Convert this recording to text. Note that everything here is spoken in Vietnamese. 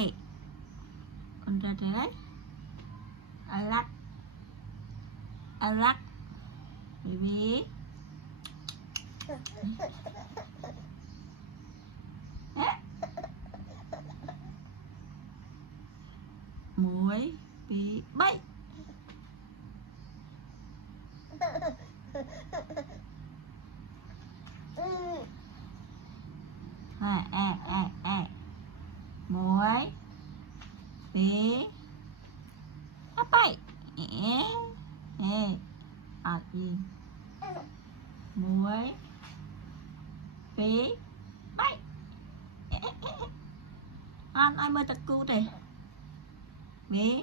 ê con ra đấy a lắc baby muối bị bay muối bị bay gì muối bị bay ăn ai mới tật cu đây bé